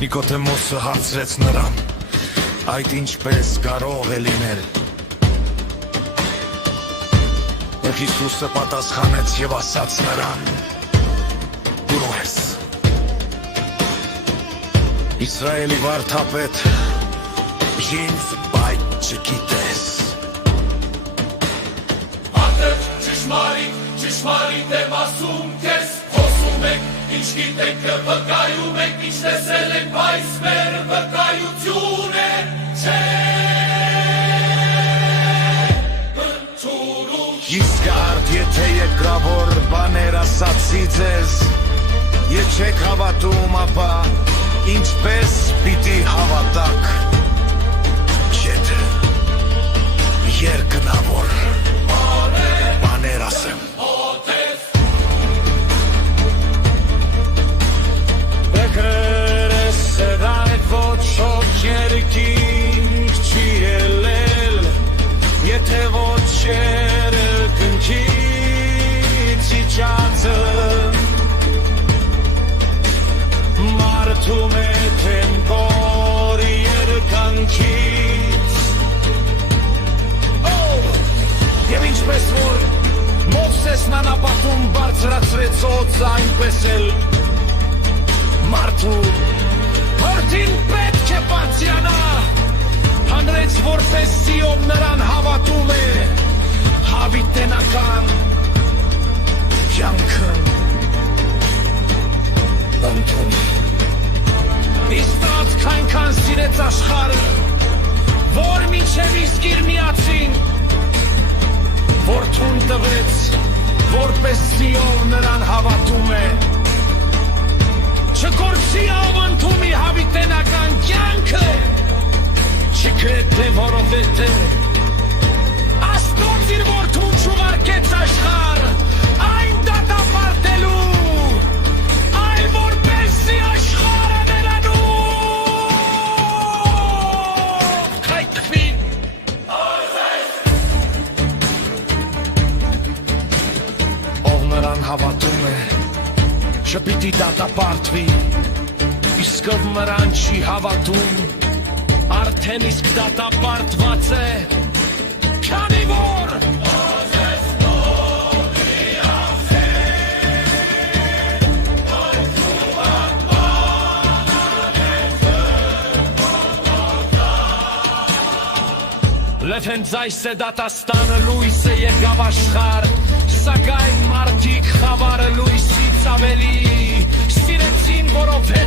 Նիկոդեմոսը հարցրեց նրան. այդ ինչպես կարող է լինել։ Եվ Հիսուսը պատասխանեց եւ ասաց նրան. դու ես Իսրայելի վարդապետ, ինձ բայց չգիտես։ Ատր ճշմարիտ եմ ասում քեզ, խոսում եք, ինչ գիտեք կվկայում եք, ինչ տեսել եք, բայց մեր վկայությունը չէ։ Իսկ արդ եթե երկրավոր բաներ ասացի ձեզ, և չեք հավատում, ապա ինչպես պիտի հավատաք, եթե երկնավոր բաներ ասեմ։ Բեկրես սրայդ ոչ շոք երկինք չի ելել, եթե ոչ երկնքից իջածը մարդում է թեմքոր երկանքից։ Եվ ինչպես որ Մովսեսն անապատում բարձրացրեց օձը, այնպես էլ մարդու հորթին պետք է բարձրանա, հանրեց որպեսզի ով նրան հավատում է, հավիտենական կյանքն ընդունի։ Իսկած քանքան սիրեց աշխարհը, որ մինչև իսկ իր միացին, որդուն տվեց, որպեսզի ով նրան հավատում է, չկորցի ով ընդունի հավիտենական կյանքը, չգրեթե որովհետև Աստված իր որդուն չուղարկեց աշխարհ, այն դատապարտելու, այլ որպեսզի աշխարհը նրանով հայտնվի։ Ով նրան հավատում է, չպիտի դատապարտվի, իսկ ով նրան չի հավատում, արդեն իսկ դատապարտված է, քանի որ Լեփեն ձայս է դատաստանը, լույս է եկավ աշխարհ, սակայն մարդիկ խավարը լույսից ավելի սիրեցին, որովհետև